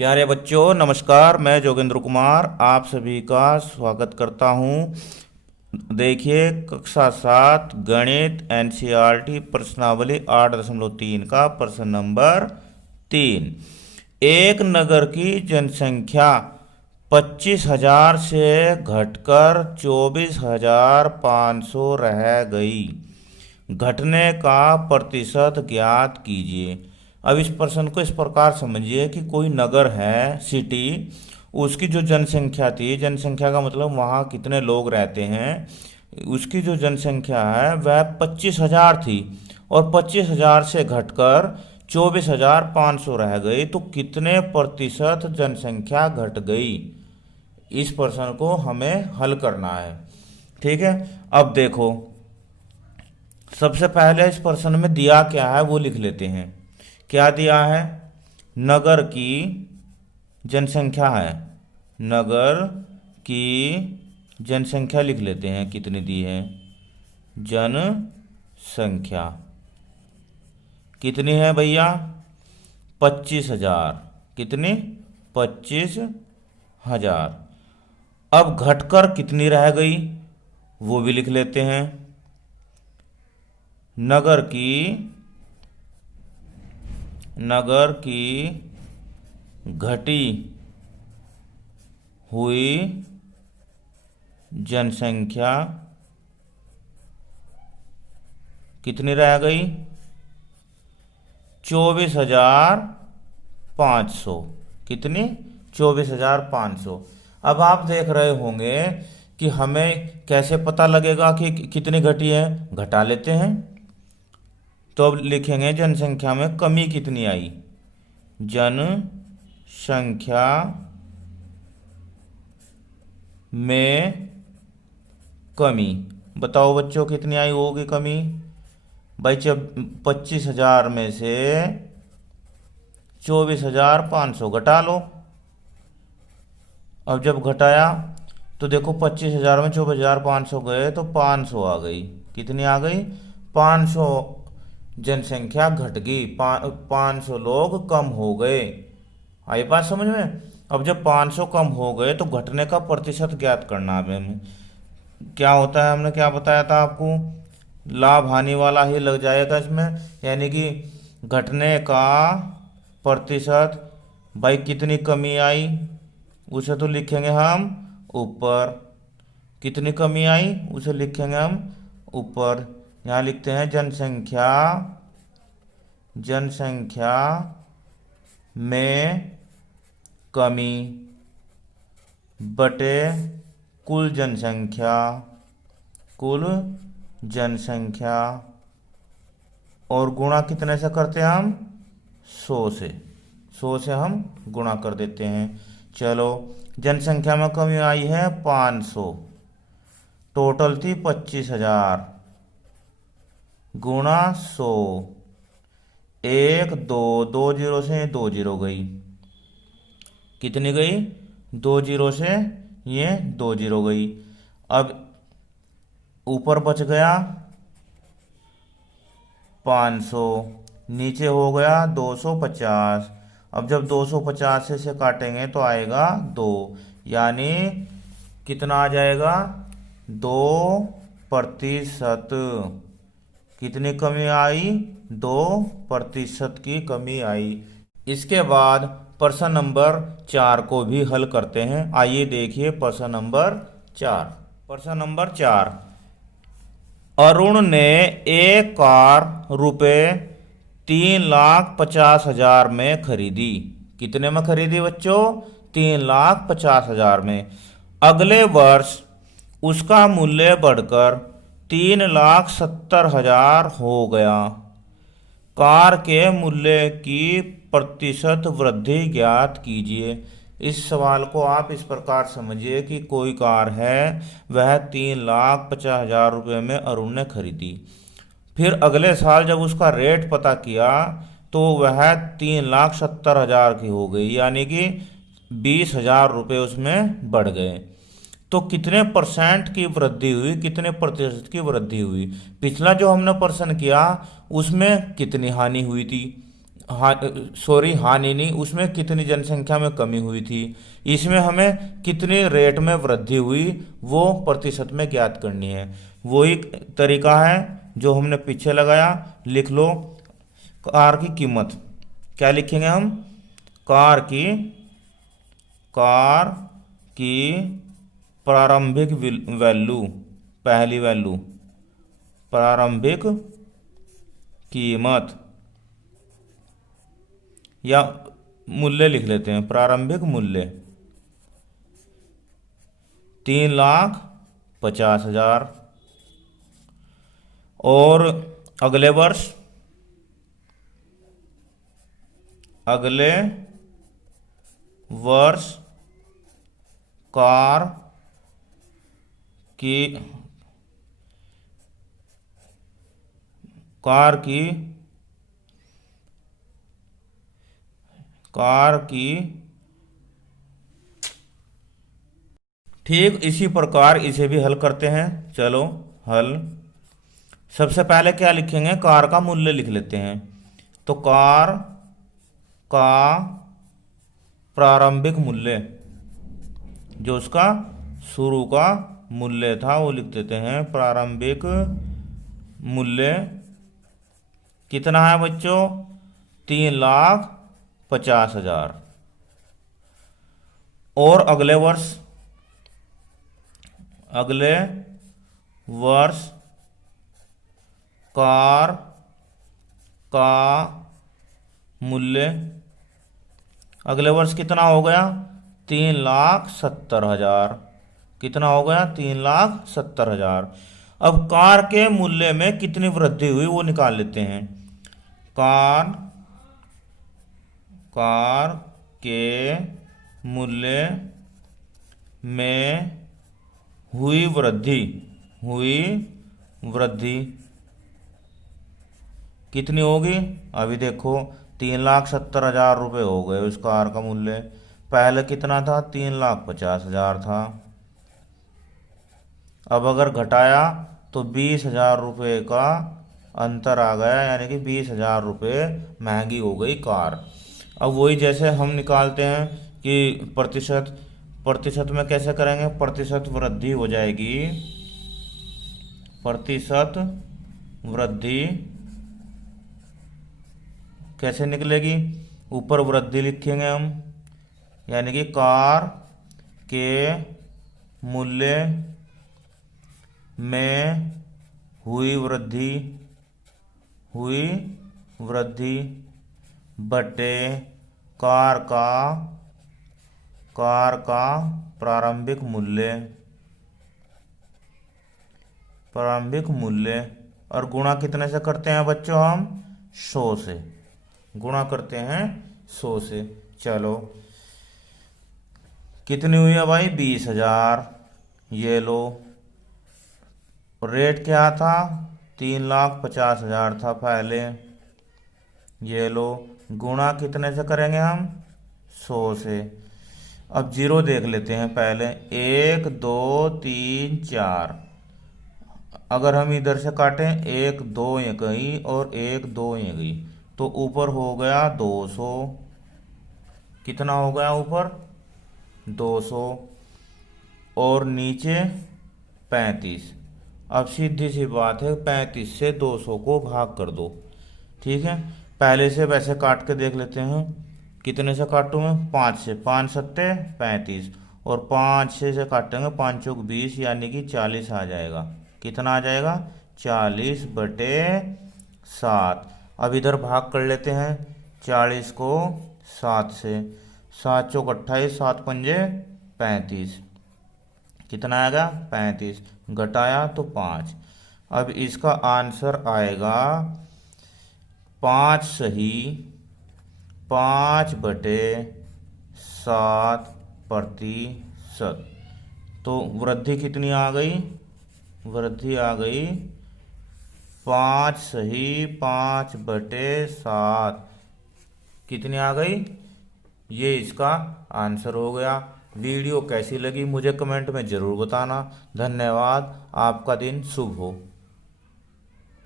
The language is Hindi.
प्यारे बच्चों नमस्कार। मैं जोगेंद्र कुमार आप सभी का स्वागत करता हूं। देखिए कक्षा 7 गणित एनसीईआरटी प्रश्नावली 8.3 का प्रश्न नंबर 3। एक नगर की जनसंख्या 25,000 से घटकर 24,500 रह गई। घटने का प्रतिशत ज्ञात कीजिए। अब इस प्रश्न को इस प्रकार समझिए कि कोई नगर है, सिटी, उसकी जो जनसंख्या थी, जनसंख्या का मतलब वहाँ कितने लोग रहते हैं, उसकी जो जनसंख्या है वह 25,000 थी और 25,000 से घटकर 24,500 रह गई। तो कितने प्रतिशत जनसंख्या घट गई, इस प्रश्न को हमें हल करना है। ठीक है, अब देखो सबसे पहले इस प्रश्न में दिया क्या है वो लिख लेते हैं। क्या दिया है? नगर की जनसंख्या है, नगर की जनसंख्या लिख लेते हैं। कितनी दी है? जनसंख्या कितनी है भैया? 25,000। कितनी? 25,000। अब घटकर कितनी रह गई वो भी लिख लेते हैं। नगर की घटी हुई जनसंख्या कितनी रह गई? 24,500। कितनी? 24,500। अब आप देख रहे होंगे कि हमें कैसे पता लगेगा कि कितनी घटी है। घटा लेते हैं। तो अब लिखेंगे जनसंख्या में कमी कितनी आई। जनसंख्या में कमी बताओ बच्चों कितनी आई होगी कमी। भाई जब 25,000 में से 24,500 घटा लो। अब जब घटाया तो देखो 25,000 में 24,500 गए तो 500 आ गई। कितनी आ गई? 500 जनसंख्या घट गई। 500 लोग कम हो गए। आई बात समझ में? अब जब 500 कम हो गए तो घटने का प्रतिशत ज्ञात करना है हमें। क्या होता है, हमने क्या बताया था आपको? लाभ हानि वाला ही लग जाएगा इसमें, यानी कि घटने का प्रतिशत। भाई कितनी कमी आई उसे तो लिखेंगे हम ऊपर। कितनी कमी आई उसे लिखेंगे हम ऊपर। यहाँ लिखते हैं जनसंख्या में कमी बटे कुल जनसंख्या और गुणा कितने से करते हैं हम? 100 से। 100 से हम गुणा कर देते हैं। चलो जनसंख्या में कमी आई है 500, टोटल थी 25,000 गुणा 100। 1 2 2 जीरो से 2 जीरो गई। कितनी गई? 2 जीरो से ये 2 जीरो गई। अब ऊपर बच गया 500, नीचे हो गया 250। अब जब 250 से काटेंगे तो आएगा 2, यानी कितना आ जाएगा? 2%। कितनी कमी आई? 2% की कमी आई। इसके बाद प्रश्न नंबर 4 को भी हल करते हैं। आइए देखिए प्रश्न नंबर 4। प्रश्न नंबर 4, अरुण ने एक कार रुपये 3,50,000 में खरीदी। कितने में खरीदी बच्चों? 3,50,000 में। अगले वर्ष उसका मूल्य बढ़कर 3,70,000 हो गया। कार के मूल्य की प्रतिशत वृद्धि ज्ञात कीजिए। इस सवाल को आप इस प्रकार समझिए कि कोई कार है, वह 3,50,000 रुपये में अरुण ने खरीदी। फिर अगले साल जब उसका रेट पता किया तो वह 3,70,000 की हो गई, यानी कि 20,000 रुपये उसमें बढ़ गए। तो कितने परसेंट की वृद्धि हुई, कितने प्रतिशत की वृद्धि हुई? पिछला जो हमने प्रश्न किया उसमें कितनी हानि हुई थी, सॉरी, हानि नहीं, उसमें कितनी जनसंख्या में कमी हुई थी, इसमें हमें कितने रेट में वृद्धि हुई वो प्रतिशत में ज्ञात करनी है। वही तरीका है जो हमने पीछे लगाया। लिख लो, कार की कीमत क्या लिखेंगे हम? कार की प्रारंभिक वैल्यू, पहली वैल्यू, प्रारंभिक कीमत या मूल्य लिख लेते हैं, प्रारंभिक मूल्य 3,50,000। और अगले वर्ष कार की कार की कार की ठीक इसी प्रकार इसे भी हल करते हैं। चलो हल। सबसे पहले क्या लिखेंगे? कार का मूल्य लिख लेते हैं। तो कार का प्रारंभिक मूल्य, जो उसका शुरू का मूल्य था, वो लिख देते हैं। प्रारंभिक मूल्य कितना है बच्चों? 3,50,000। और अगले वर्ष कार का मूल्य, अगले वर्ष कितना हो गया? 3,70,000। कितना हो गया? 3,70,000। अब कार के मूल्य में कितनी वृद्धि हुई वो निकाल लेते हैं। कार के मूल्य में हुई वृद्धि कितनी होगी? अभी देखो, 3,70,000 रुपये हो गए उस कार का मूल्य। पहले कितना था? 3,50,000 था। अब अगर घटाया तो 20,000 रुपये का अंतर आ गया, यानी कि 20,000 रुपये महंगी हो गई कार। अब वही जैसे हम निकालते हैं कि प्रतिशत में कैसे करेंगे? प्रतिशत वृद्धि हो जाएगी, प्रतिशत वृद्धि कैसे निकलेगी? ऊपर वृद्धि लिखेंगे हम, यानी कि कार के मूल्य में हुई वृद्धि बटे कार का प्रारंभिक मूल्य, और गुणा कितने से करते हैं बच्चों? हम 100 से गुणा करते हैं, 100 से। चलो, कितनी हुई है भाई? 20,000। ये लो, रेट क्या था? 3,50,000 था पहले। ये लो, गुणा कितने से करेंगे हम? 100 से। अब जीरो देख लेते हैं पहले। 1 2 3 4। अगर हम इधर से काटें, 1 2 ये गई और 1 2 ये गई, तो ऊपर हो गया 200। कितना हो गया ऊपर? 200। और नीचे 35। अब सीधी सी बात है, 35 से 200 को भाग कर दो। ठीक है, पहले से वैसे काट के देख लेते हैं। कितने से काटूँ मैं? 5 से। 5 सत्ते 35, और 5 से काटेंगे, 5 चौक 20, यानी कि 40 आ जाएगा। कितना आ जाएगा? 40 बटे 7। अब इधर भाग कर लेते हैं 40 को 7 से। 7 चौक 28, 7 पंजे 35। कितना आएगा? 35। घटाया तो 5। अब इसका आंसर आएगा 5 सही 5 बटे 7%। तो वृद्धि कितनी आ गई? वृद्धि आ गई 5 सही 5 बटे 7। कितनी आ गई? ये इसका आंसर हो गया। वीडियो कैसी लगी मुझे कमेंट में ज़रूर बताना। धन्यवाद। आपका दिन शुभ हो।